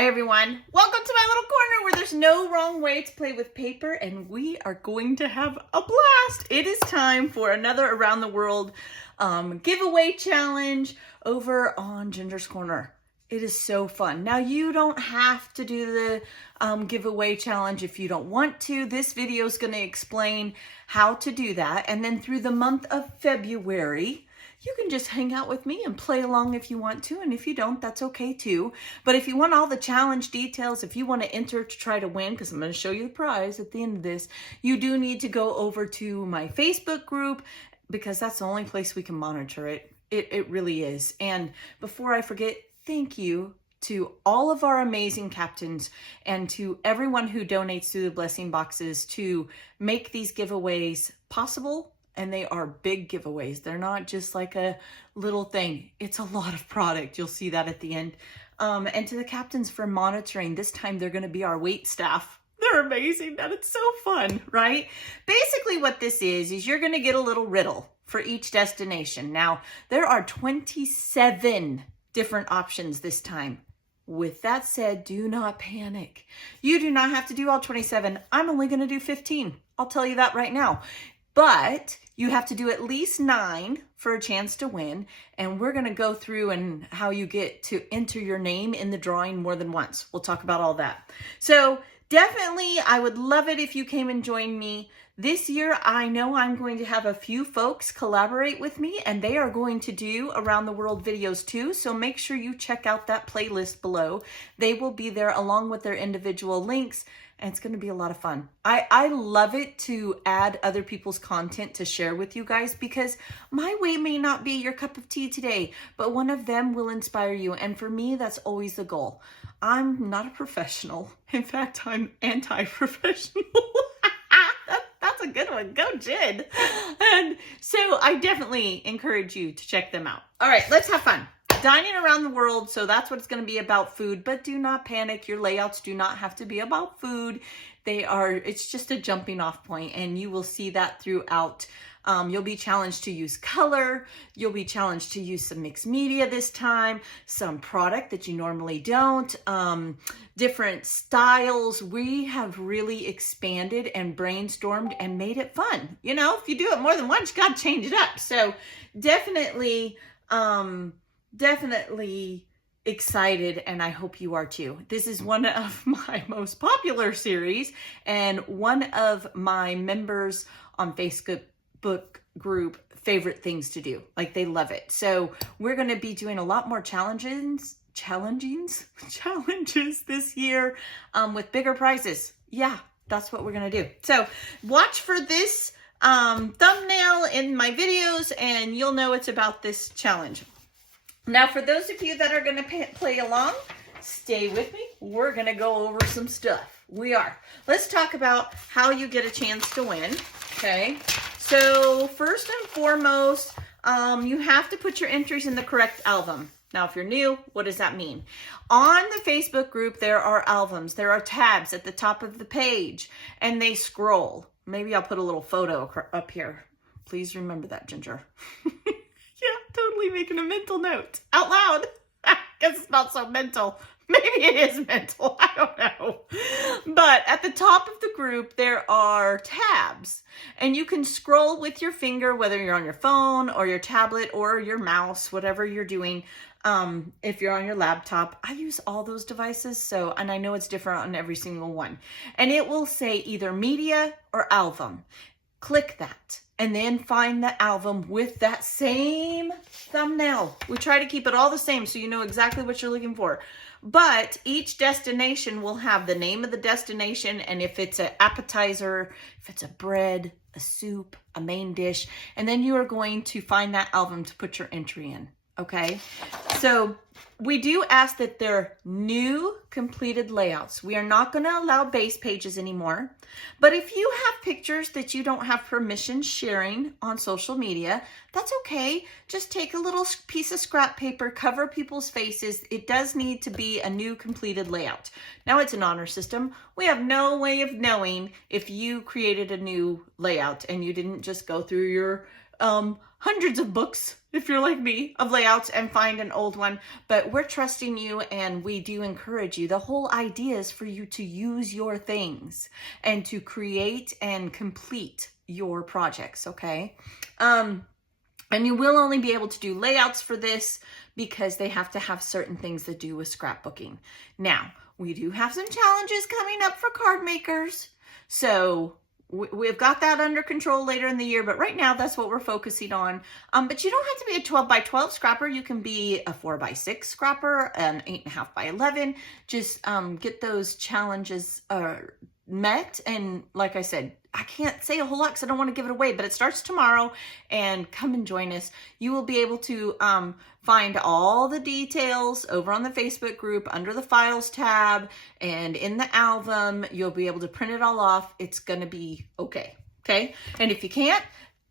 Hi everyone, welcome to my little corner where there's no wrong way to play with paper, and we are going to have a blast. It is time for another Around the World giveaway challenge over on Ginger's Corner. It is so fun. Now you don't have to do the giveaway challenge if you don't want to. This video is going to explain how to do that, and then through the month of February, you can just hang out with me and play along if you want to, and if you don't, that's okay too. But if you want all the challenge details, if you want to enter to try to win, because I'm going to show you the prize at the end of this, you do need to go over to my Facebook group, because that's the only place we can monitor it. It really is. And before I forget, thank you to all of our amazing captains and to everyone who donates through the blessing boxes to make these giveaways possible. And they are big giveaways. They're not just like a little thing. It's a lot of product. You'll see that at the end. And to the captains for monitoring. This time they're going to be our wait staff. They're amazing. That it's so fun, right? Basically what this is you're going to get a little riddle for each destination. Now, there are 27 different options this time. With that said, do not panic. You do not have to do all 27. I'm only going to do 15. I'll tell you that right now. But you have to do at least 9 for a chance to win. And we're going to go through and how you get to enter your name in the drawing more than once. We'll talk about all that. So definitely, I would love it if you came and joined me. This year, I know I'm going to have a few folks collaborate with me, and they are going to do Around the World videos too. So make sure you check out that playlist below. They will be there along with their individual links. And it's going to be a lot of fun. I love it to add other people's content to share with you guys, because my way may not be your cup of tea today, but one of them will inspire you. And for me, that's always the goal. I'm not a professional. In fact, I'm anti-professional. That's a good one. Go, Jen. And so I definitely encourage you to check them out. All right, let's have fun. Dining around the world, so that's what it's going to be about, food, but do not panic. Your layouts do not have to be about food. It's just a jumping off point, and you will see that throughout. You'll be challenged to use color. You'll be challenged to use some mixed media this time, some product that you normally don't, different styles. We have really expanded and brainstormed and made it fun. You know, if you do it more than once, you got to change it up. So definitely excited, and I hope you are too. This is one of my most popular series and one of my members on Facebook group favorite things to do. Like, they love it. So we're going to be doing a lot more challenges this year with bigger prizes. Yeah, that's what we're going to do. So watch for this thumbnail in my videos and you'll know it's about this challenge. Now, for those of you that are going to play along, stay with me. We're going to go over some stuff. We are. Let's talk about how you get a chance to win. Okay. So first and foremost, you have to put your entries in the correct album. Now, if you're new, what does that mean? On the Facebook group, there are albums. There are tabs at the top of the page, and they scroll. Maybe I'll put a little photo up here. Please remember that, Ginger. Yeah, totally making a mental note out loud. Guess it's not so mental. Maybe it is mental. I don't know. But at the top of the group, there are tabs. And you can scroll with your finger, whether you're on your phone or your tablet or your mouse, whatever you're doing. If you're on your laptop, I use all those devices. And I know it's different on every single one. And it will say either media or album. Click that. And then find the album with that same thumbnail. We try to keep it all the same so you know exactly what you're looking for. But each destination will have the name of the destination, and if it's an appetizer, if it's a bread, a soup, a main dish, and then you are going to find that album to put your entry in. Okay, so we do ask that they're new completed layouts. We are not going to allow base pages anymore. But if you have pictures that you don't have permission sharing on social media, that's okay. Just take a little piece of scrap paper, cover people's faces. It does need to be a new completed layout. Now, it's an honor system. We have no way of knowing if you created a new layout and you didn't just go through your hundreds of books, if you're like me, of layouts and find an old one. but we're trusting you and we do encourage you. The whole idea is for you to use your things and to create and complete your projects, okay? And you will only be able to do layouts for this because they have to have certain things to do with scrapbooking. Now, we do have some challenges coming up for card makers. So we've got that under control later in the year, but right now that's what we're focusing on. But you don't have to be a 12 by 12 scrapper. You can be a 4 by 6 scrapper, an 8.5 by 11. Just get those challenges met. And like I said, I can't say a whole lot because I don't want to give it away, but it starts tomorrow, and come and join us. You will be able to find all the details over on the Facebook group under the files tab, and in the album, you'll be able to print it all off. It's going to be okay. Okay. And if you can't,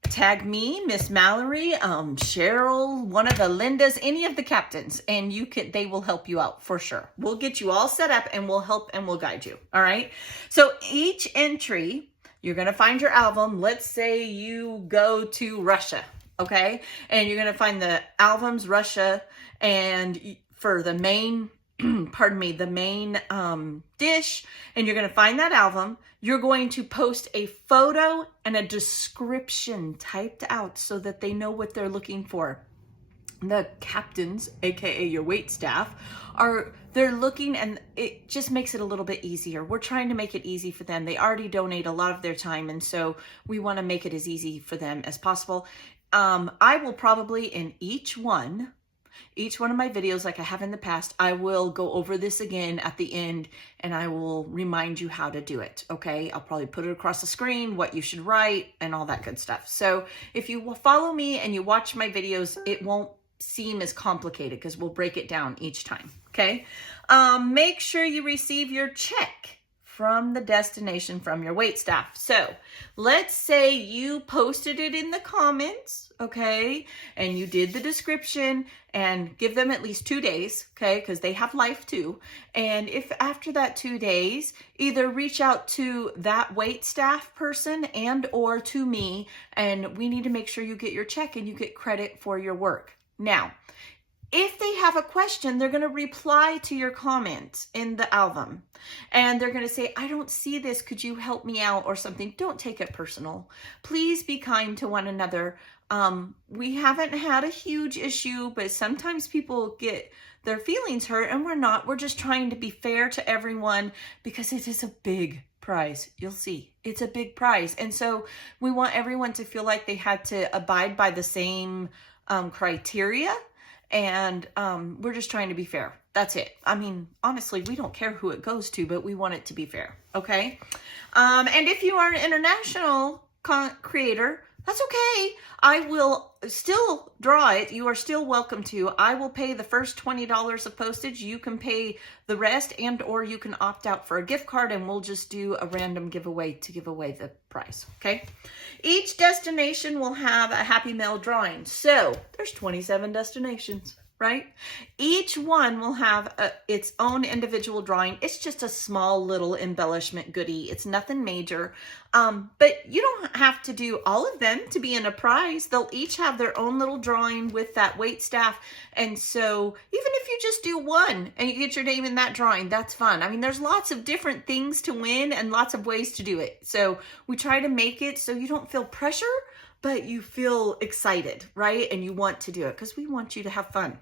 tag me, Miss Mallory, Cheryl, one of the Lindas, any of the captains, and they will help you out for sure. We'll get you all set up and we'll help and we'll guide you. All right. So each entry, you're going to find your album. Let's say you go to Russia. Okay. And you're going to find the albums, Russia, and for the main, pardon me, the main dish, and you're going to find that album. You're going to post a photo and a description typed out so that they know what they're looking for. The captains, aka your wait staff, they're looking, and it just makes it a little bit easier. We're trying to make it easy for them. They already donate a lot of their time, and so we want to make it as easy for them as possible. I will probably in each one of my videos, like I have in the past, I will go over this again at the end and I will remind you how to do it. Okay. I'll probably put it across the screen, what you should write and all that good stuff. So if you will follow me and you watch my videos, it won't seem as complicated because we'll break it down each time. Okay. Make sure you receive your check from the destination from your wait staff. So let's say you posted it in the comments, okay, and you did the description, and give them at least 2 days, okay, because they have life too. And if after that 2 days, either reach out to that wait staff person and or to me, and we need to make sure you get your check and you get credit for your work. Now, if they have a question, they're going to reply to your comment in the album, and they're going to say, I don't see this. Could you help me out or something? Don't take it personal. Please be kind to one another. We haven't had a huge issue, but sometimes people get their feelings hurt, and we're just trying to be fair to everyone because it is a big prize. You'll see it's a big prize. And so we want everyone to feel like they had to abide by the same criteria. And we're just trying to be fair. That's it. I mean, honestly, we don't care who it goes to, but we want it to be fair. Okay. And if you are an international creator, that's okay. I will still draw it. You are still welcome to. I will pay the first $20 of postage. You can pay the rest, and or you can opt out for a gift card, and we'll just do a random giveaway to give away the prize. Okay. Each destination will have a Happy Mail drawing. So there's 27 destinations, right? Each one will have its own individual drawing. It's just a small little embellishment goodie. It's nothing major. But you don't have to do all of them to be in a prize. They'll each have their own little drawing with that wait staff. And so even if you just do one and you get your name in that drawing, that's fun. I mean, there's lots of different things to win and lots of ways to do it. So we try to make it so you don't feel pressure, but you feel excited, right? And you want to do it because we want you to have fun.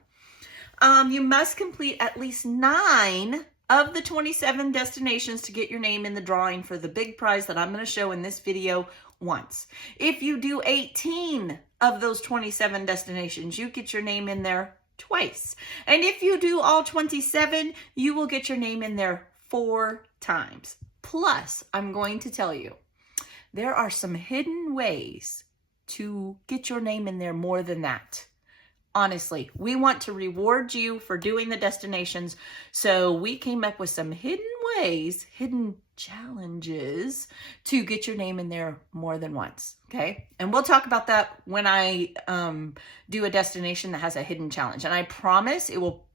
You must complete at least 9 of the 27 destinations to get your name in the drawing for the big prize that I'm going to show in this video once. If you do 18 of those 27 destinations, you get your name in there twice. And if you do all 27, you will get your name in there 4 times. Plus, I'm going to tell you, there are some hidden ways to get your name in there more than that. Honestly, we want to reward you for doing the destinations. So we came up with some hidden ways, hidden challenges to get your name in there more than once. Okay. And we'll talk about that when I do a destination that has a hidden challenge. And I promise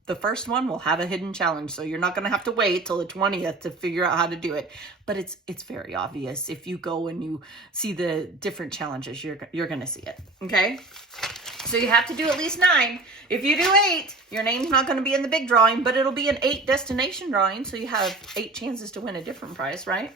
the first one will have a hidden challenge. So you're not going to have to wait till the 20th to figure out how to do it. But it's very obvious. If you go and you see the different challenges, you're going to see it. Okay. So you have to do at least 9. If you do 8, your name's not going to be in the big drawing, but it'll be an 8 destination drawing. So you have 8 chances to win a different prize, right?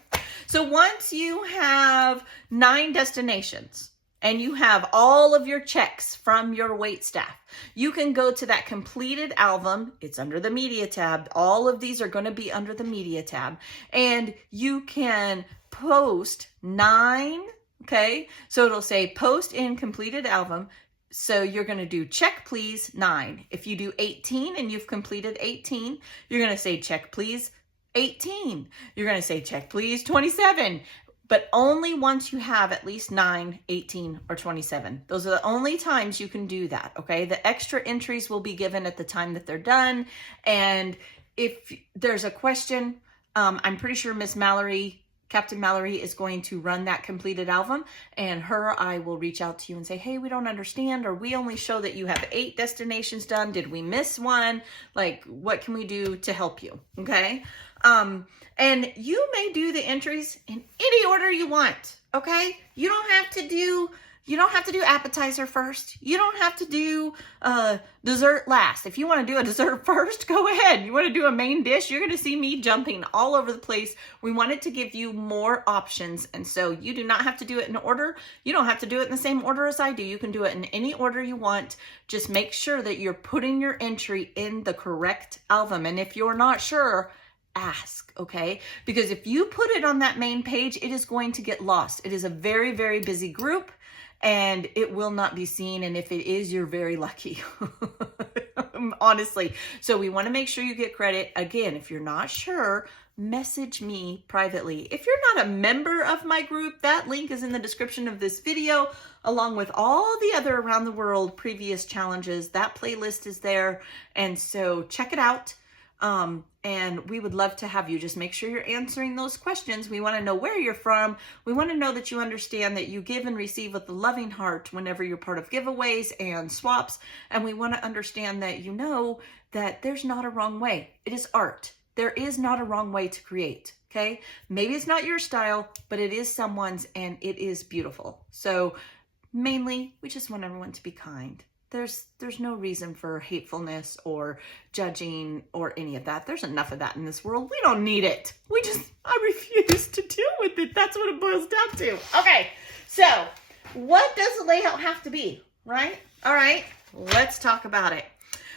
So once you have 9 destinations and you have all of your checks from your waitstaff, you can go to that completed album. It's under the media tab. All of these are going to be under the media tab, and you can post 9. Okay. So it'll say post in completed album. So you're going to do check please 9. If you do 18 and you've completed 18, you're going to say check please 18. You're going to say check please 27, but only once you have at least 9, 18, or 27. Those are the only times you can do that. Okay. The extra entries will be given at the time that they're done. And if there's a question, I'm pretty sure Captain Mallory is going to run that completed album, and I will reach out to you and say, hey, we don't understand, or we only show that you have 8 destinations done. Did we miss one? Like, what can we do to help you? Okay. And you may do the entries in any order you want. Okay. You don't have to do appetizer first. You don't have to do dessert last. If you want to do a dessert first, go ahead. You want to do a main dish, you're going to see me jumping all over the place. We wanted to give you more options. And so you do not have to do it in order. You don't have to do it in the same order as I do. You can do it in any order you want. Just make sure that you're putting your entry in the correct album. And if you're not sure, ask, okay? Because if you put it on that main page, it is going to get lost. It is a very, very busy group, and it will not be seen. And if it is, you're very lucky, honestly. So we want to make sure you get credit. Again, if you're not sure, message me privately. If you're not a member of my group, that link is in the description of this video, along with all the other around the world previous challenges. That playlist is there. And so check it out. And we would love to have you. Just make sure you're answering those questions. We want to know where you're from. We want to know that you understand that you give and receive with a loving heart whenever you're part of giveaways and swaps. And we want to understand that you know that there's not a wrong way. It is art. There is not a wrong way to create. Okay. Maybe it's not your style, but it is someone's, and it is beautiful. So mainly, we just want everyone to be kind. There's no reason for hatefulness or judging or any of that. There's enough of that in this world. We don't need it. I refuse to deal with it. That's what it boils down to. Okay, so what does the layout have to be, right? All right, let's talk about it.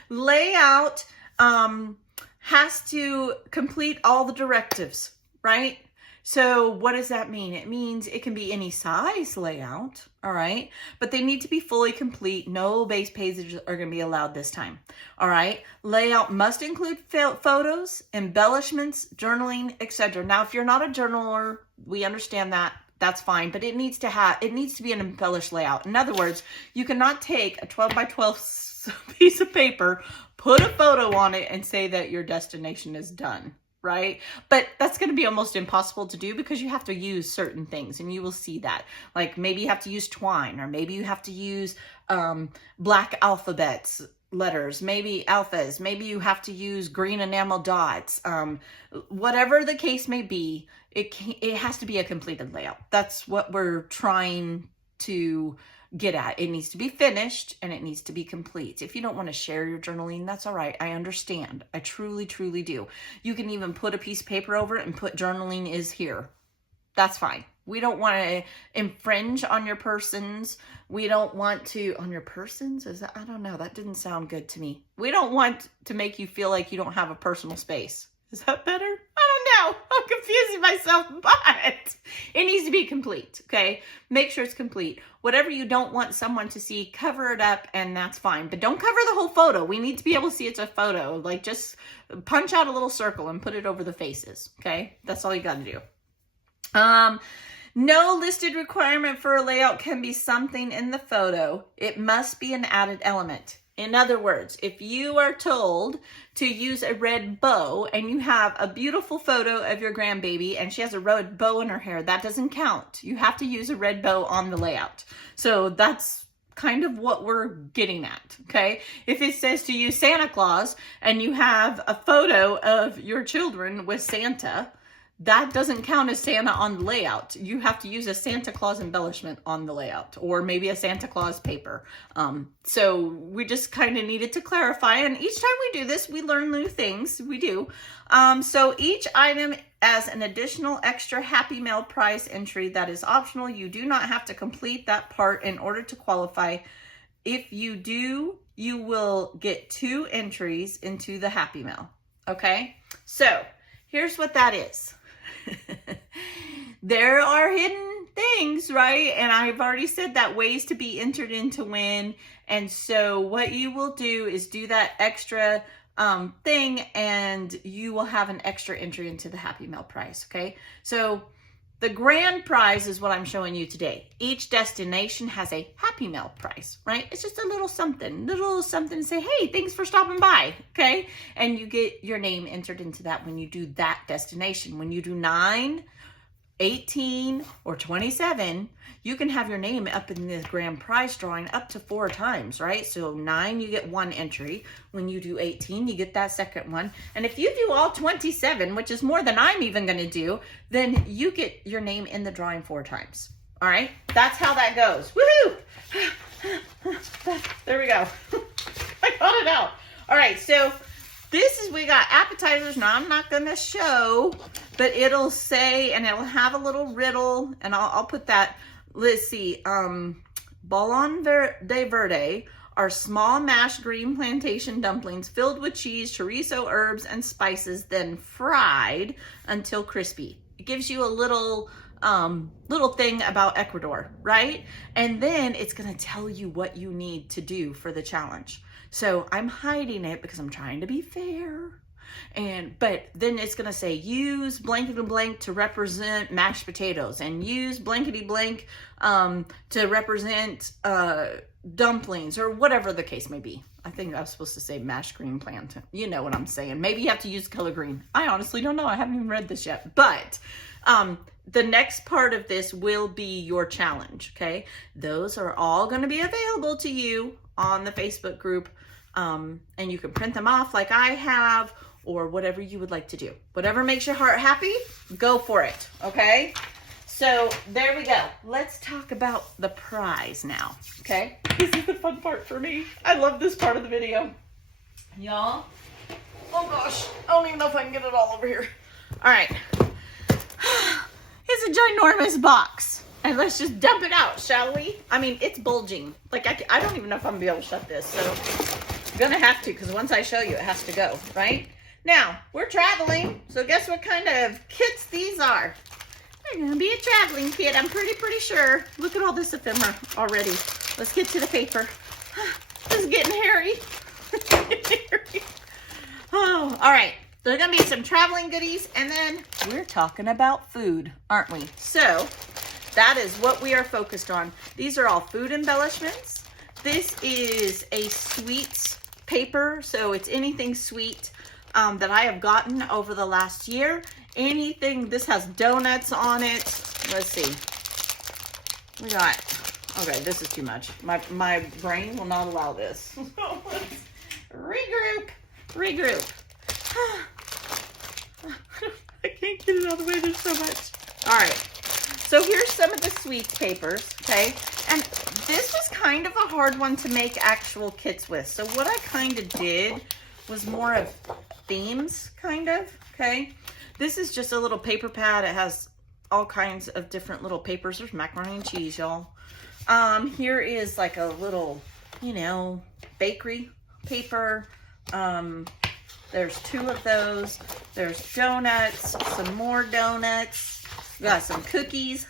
Layout has to complete all the directives, right? So what does that mean? It means it can be any size layout, all right? But they need to be fully complete. No base pages are going to be allowed this time, all right? Layout must include photos, embellishments, journaling, etc. Now, if you're not a journaler, we understand that. That's fine, but it needs to be an embellished layout. In other words, you cannot take a 12 by 12 piece of paper, put a photo on it, and say that your destination is done. Right? But that's going to be almost impossible to do because you have to use certain things, and you will see that. Like maybe you have to use twine, or maybe you have to use black alphabets, letters, maybe alphas, maybe you have to use green enamel dots. Whatever the case may be, it has to be a completed layout. That's what we're trying to get at. It needs to be finished, and it needs to be complete. If you don't want to share your journaling, that's all right. I understand. I truly, truly do. You can even put a piece of paper over it and put journaling is here. That's fine. We don't want to infringe on your persons. We don't want to, on your persons? I don't know. That didn't sound good to me. We don't want to make you feel like you don't have a personal space. Is that better? I don't know. I'm confusing myself, but it needs to be complete, okay? Make sure it's complete. Whatever you don't want someone to see, cover it up, and that's fine. But don't cover the whole photo. We need to be able to see it's a photo. Like, just punch out a little circle and put it over the faces, okay? That's all you got to do. No listed requirement for a layout can be something in the photo. It must be an added element. In other words, if you are told to use a red bow and you have a beautiful photo of your grandbaby and she has a red bow in her hair, that doesn't count. You have to use a red bow on the layout. So that's kind of what we're getting at, okay? If it says to use Santa Claus and you have a photo of your children with Santa, that doesn't count as Santa on the layout. You have to use a Santa Claus embellishment on the layout, or maybe a Santa Claus paper. So we just kind of needed to clarify. And each time we do this, we learn new things. We do. So each item as an additional extra Happy Mail prize entry that is optional. You do not have to complete that part in order to qualify. If you do, you will get 2 entries into the Happy Mail. Okay, so here's what that is. There are hidden things, right? And I've already said that, ways to be entered in to win. And so what you will do is do that extra thing, and you will have an extra entry into the Happy Mail prize. Okay, so the grand prize is what I'm showing you today. Each destination has a Happy Mail prize, right? It's just a little something to say, hey, thanks for stopping by, okay? And you get your name entered into that when you do that destination. When you do 9, 18, or 27, you can have your name up in the grand prize drawing up to 4 times, right? So 9, you get 1 entry. When you do 18, you get that second one. And if you do all 27, which is more than I'm even going to do, then you get your name in the drawing 4 times. All right? That's how that goes. Woohoo! There we go. I got it out. All right, so this is, we got appetizers. Now, I'm not going to show, but it'll say, and it'll have a little riddle, and I'll put that. Let's see. Ballon de Verde are small mashed green plantation dumplings filled with cheese, chorizo, herbs, and spices, then fried until crispy. It gives you a little thing about Ecuador, right? And then it's going to tell you what you need to do for the challenge. So I'm hiding it because I'm trying to be fair. But then it's going to say use blankety blank to represent mashed potatoes, and use blankety blank to represent dumplings, or whatever the case may be. I think I was supposed to say mashed green plantain. You know what I'm saying. Maybe you have to use color green. I honestly don't know. I haven't even read this yet. But the next part of this will be your challenge, okay? Those are all going to be available to you on the Facebook group, and you can print them off like I have, or whatever you would like to do. Whatever makes your heart happy, go for it, okay? So there we go. Let's talk about the prize now, okay? This is the fun part for me. I love this part of the video. Y'all, oh gosh, I don't even know if I can get it all over here. All right. It's a ginormous box, and let's just dump it out, shall we? I mean, it's bulging. Like, I don't even know if I'm gonna be able to shut this, so I'm gonna have to, because once I show you, it has to go, right? Now, we're traveling, so guess what kind of kits these are? They're gonna be a traveling kit, I'm pretty sure. Look at all this ephemera already. Let's get to the paper. This is getting hairy. Oh, all right. There's gonna be some traveling goodies, and then we're talking about food, aren't we? So that is what we are focused on. These are all food embellishments. This is a sweets paper, so it's anything sweet that I have gotten over the last year. Anything, this has donuts on it. Let's see. We got, okay, this is too much. My brain will not allow this. Regroup. I can't get it out of the way, there's so much. All right, so here's some of the sweets papers, okay? And this was kind of a hard one to make actual kits with. So what I kind of did was more of themes, kind of, okay? This is just a little paper pad. It has all kinds of different little papers. There's macaroni and cheese, y'all. Here is like a little, you know, bakery paper. There's 2 of those. There's donuts, some more donuts. We got some cookies.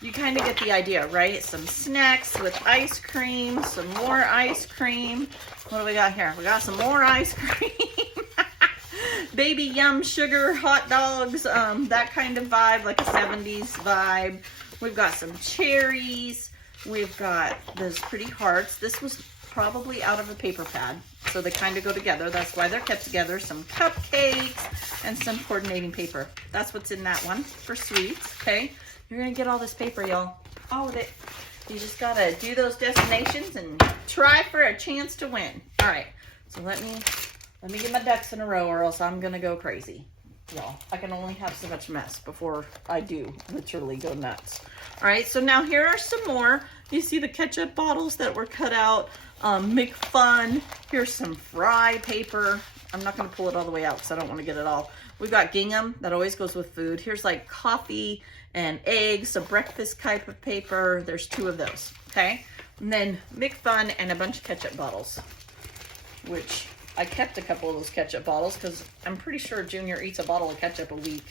You kind of get the idea, right? Some snacks with ice cream, some more ice cream. What do we got here? We got some more ice cream. Baby yum sugar hot dogs, that kind of vibe, like a 70s vibe. We've got some cherries. We've got those pretty hearts. This was probably out of a paper pad, so they kind of go together. That's why they're kept together. Some cupcakes and some coordinating paper. That's what's in that one for sweets, okay? You're gonna get all this paper, y'all. All of it. You just gotta do those destinations and try for a chance to win. All right, so let me get my ducks in a row, or else I'm gonna go crazy. y'all. I can only have so much mess before I do literally go nuts. All right, so now here are some more. You see the ketchup bottles that were cut out. Make fun. Here's some fry paper. I'm not gonna pull it all the way out because I don't want to get it all. We've got gingham that always goes with food. Here's like coffee and eggs, a breakfast type of paper. There's 2 of those, okay? And then make fun and a bunch of ketchup bottles, which I kept a couple of those ketchup bottles because I'm pretty sure Junior eats a bottle of ketchup a week.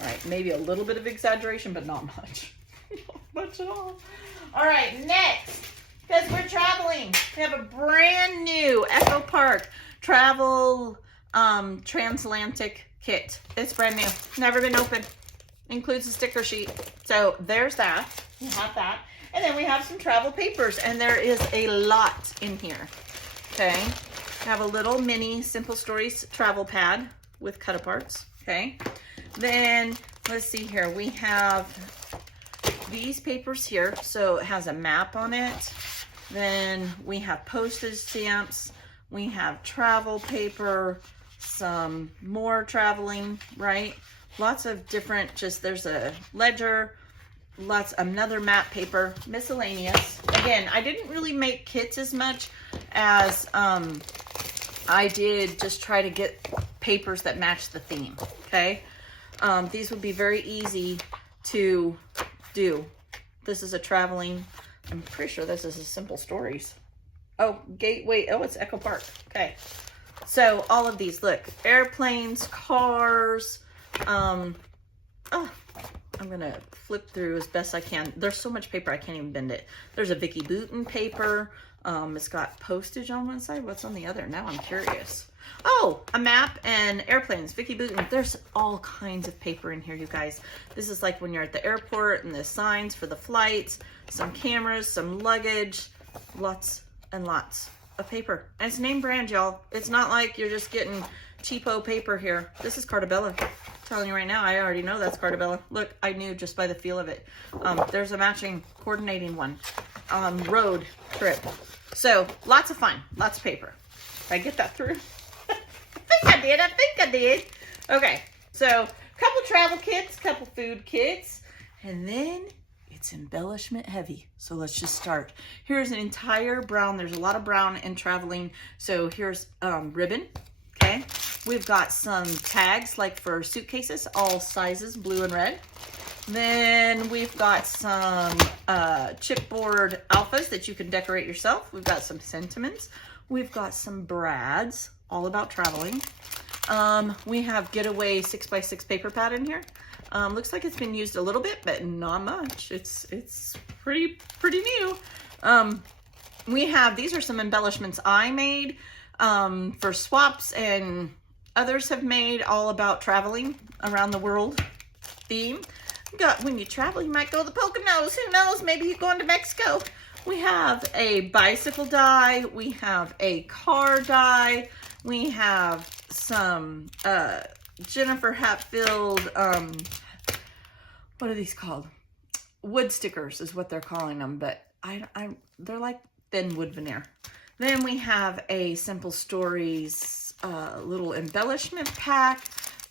All right, maybe a little bit of exaggeration, but not much. Not much at all. All right, next, because we're traveling, we have a brand new Echo Park travel transatlantic kit. It's brand new, never been opened. Includes a sticker sheet. So there's that. We have that. And then we have some travel papers, and there is a lot in here. Okay. We have a little mini Simple Stories travel pad with cut aparts. Okay. Then let's see here. We have these papers here. So it has a map on it. Then we have postage stamps. We have travel paper, some more traveling, right? Lots of different, there's a ledger, another map paper, miscellaneous. Again, I didn't really make kits as much as I did just try to get papers that match the theme, okay? These would be very easy to do. This is a traveling, I'm pretty sure this is a Simple Stories. Oh, Gateway, oh, it's Echo Park, okay. So all of these, look, airplanes, cars, I'm gonna flip through as best I can. There's so much paper I can't even bend it. There's a Vicky Booten paper. It's got postage on one side. What's on the other? Now I'm curious. Oh, a map and airplanes. Vicky Booten. There's all kinds of paper in here, you guys. This is like when you're at the airport, and the signs for the flights, some cameras, some luggage, lots and lots of paper. And it's name brand, y'all. It's not like you're just getting cheapo paper here. This is Cartabella. Telling you right now, I already know that's Cartabella. Look, I knew just by the feel of it. There's a matching coordinating one. Road trip. So lots of fun, lots of paper. Did I get that through? I think I did. Okay, so couple travel kits, couple food kits, and then it's embellishment heavy. So let's just start. Here's an entire brown. There's a lot of brown in traveling. So here's ribbon. Okay, we've got some tags like for suitcases, all sizes, blue and red. Then we've got some chipboard alphas that you can decorate yourself. We've got some sentiments. We've got some brads, all about traveling. We have Getaway 6x6 paper pad in here. Looks like it's been used a little bit, but not much. It's pretty new. We have, these are some embellishments I made for swaps, and others have made, all about traveling around the world theme. When you travel, you might go to the Poconos. Who knows? Maybe you're going to Mexico. We have a bicycle die. We have a car die. We have some Jennifer Hatfield, what are these called? Wood stickers is what they're calling them, but they're like thin wood veneer. Then we have a Simple Stories little embellishment pack.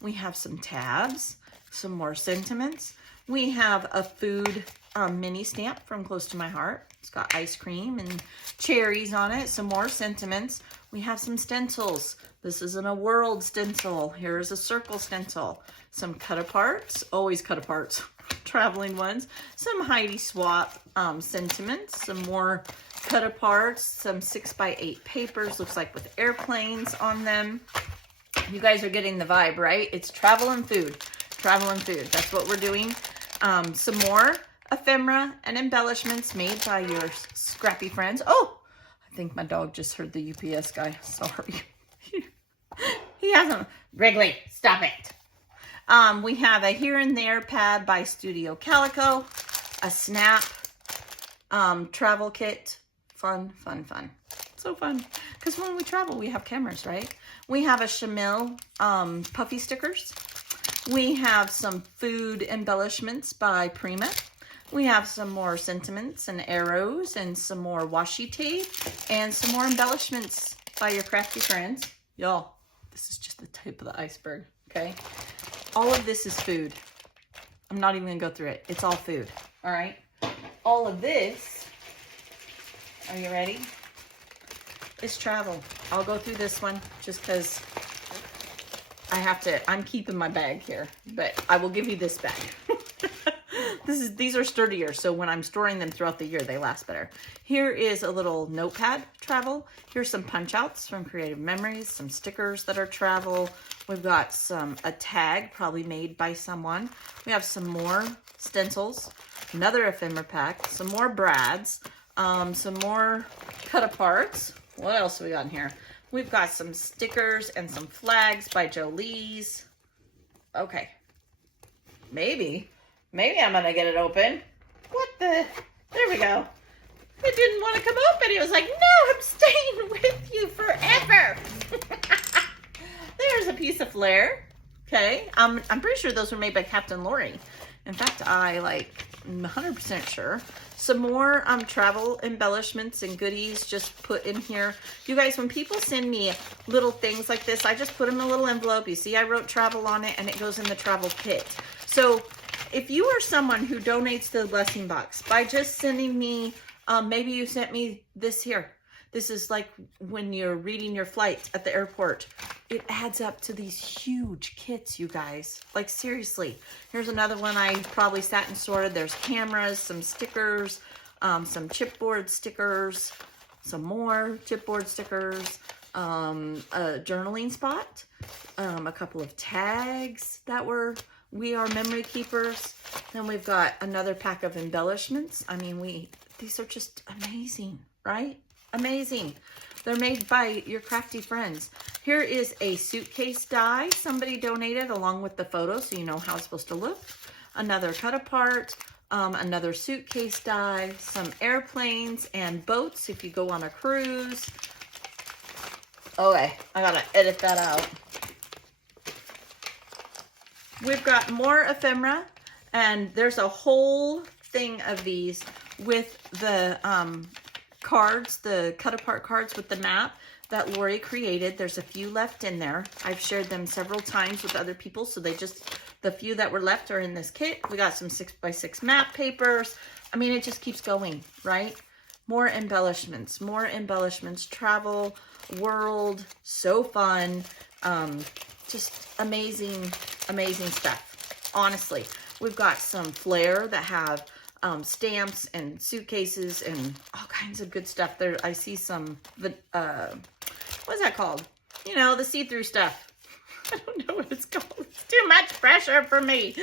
We have some tabs, some more sentiments. We have a food mini stamp from Close to My Heart. It's got ice cream and cherries on it, some more sentiments. We have some stencils. This isn't a world stencil. Here's a circle stencil. Some cut aparts, always cut aparts, traveling ones. Some Heidi Swap sentiments, some more cut aparts, some 6x8 papers, looks like with airplanes on them. You guys are getting the vibe, right? It's travel and food. Travel and food. That's what we're doing. Some more ephemera and embellishments made by your scrappy friends. Oh, I think my dog just heard the UPS guy. Sorry. He hasn't. Wrigley, stop it. We have a Here and There pad by Studio Calico. A Snap travel kit. Fun, fun, fun. So fun. Because when we travel, we have cameras, right? We have a Chamel puffy stickers. We have some food embellishments by Prima. We have some more sentiments and arrows and some more washi tape and some more embellishments by your crafty friends. Y'all, this is just the tip of the iceberg, okay? All of this is food. I'm not even gonna go through it. It's all food, all right? All of this, are you ready? Is travel. I'll go through this one just because I have to, I'm keeping my bag here, but I will give you this bag. These are sturdier, so when I'm storing them throughout the year, they last better. Here is a little notepad travel. Here's some punch outs from Creative Memories, some stickers that are travel. We've got a tag probably made by someone. We have some more stencils, another ephemera pack, some more brads, some more cut aparts. What else have we got in here? We've got some stickers and some flags by Jolie's. Okay, maybe I'm gonna get it open. What the, there we go. It didn't want to come open. He was like, no, I'm staying with you forever. There's a piece of flair. Okay, I'm pretty sure those were made by Captain Lori. In fact, I'm 100% sure. Some more travel embellishments and goodies just put in here. You guys, when people send me little things like this, I just put them in a little envelope. You see I wrote travel on it and it goes in the travel kit. So if you are someone who donates to the blessing box by just sending me, maybe you sent me this here. This is like when you're reading your flight at the airport. It adds up to these huge kits, you guys. Like seriously. Here's another one I probably sat and sorted. There's cameras, some stickers, some chipboard stickers, some more chipboard stickers, a journaling spot, a couple of tags that were We Are Memory Keepers. Then we've got another pack of embellishments. I mean, these are just amazing, right? Amazing. They're made by your crafty friends. Here is a suitcase die somebody donated along with the photo so you know how it's supposed to look. Another cut apart, another suitcase die, some airplanes and boats if you go on a cruise. Okay, I gotta edit that out. We've got more ephemera and there's a whole thing of these with the cards, the cut apart cards with the map that Lori created. There's a few left in there. I've shared them several times with other people, so the few that were left are in this kit. We got some 6x6 map papers. I mean, it just keeps going, right? More embellishments, travel, world, so fun. Just amazing, amazing stuff. Honestly, we've got some flair that have stamps and suitcases and all kinds of good stuff there. I see some, what's that called? You know, the see-through stuff. I don't know what it's called. It's too much pressure for me.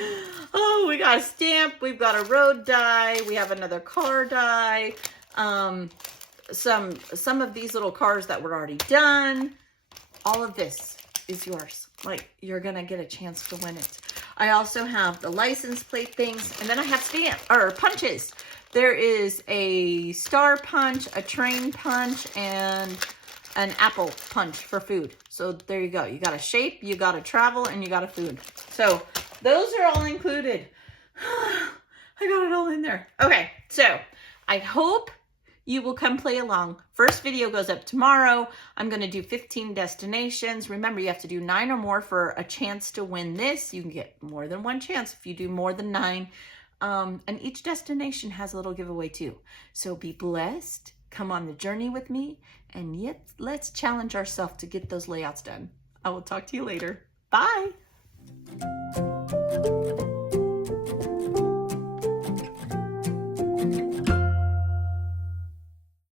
Oh, we got a stamp. We've got a road die. We have another car die. Some of these little cars that were already done. All of this is yours. Like, you're gonna get a chance to win it. I also have the license plate things, and then I have punches. There is a star punch, a train punch, and an apple punch for food. So there you go. You got a shape, you got a travel, and you got a food. So those are all included. I got it all in there. Okay, so I hope you will come play along. First video goes up tomorrow. I'm going to do 15 destinations. Remember, you have to do 9 or more for a chance to win this. You can get more than one chance if you do more than 9. And each destination has a little giveaway too. So be blessed. Come on the journey with me. And yet, let's challenge ourselves to get those layouts done. I will talk to you later. Bye.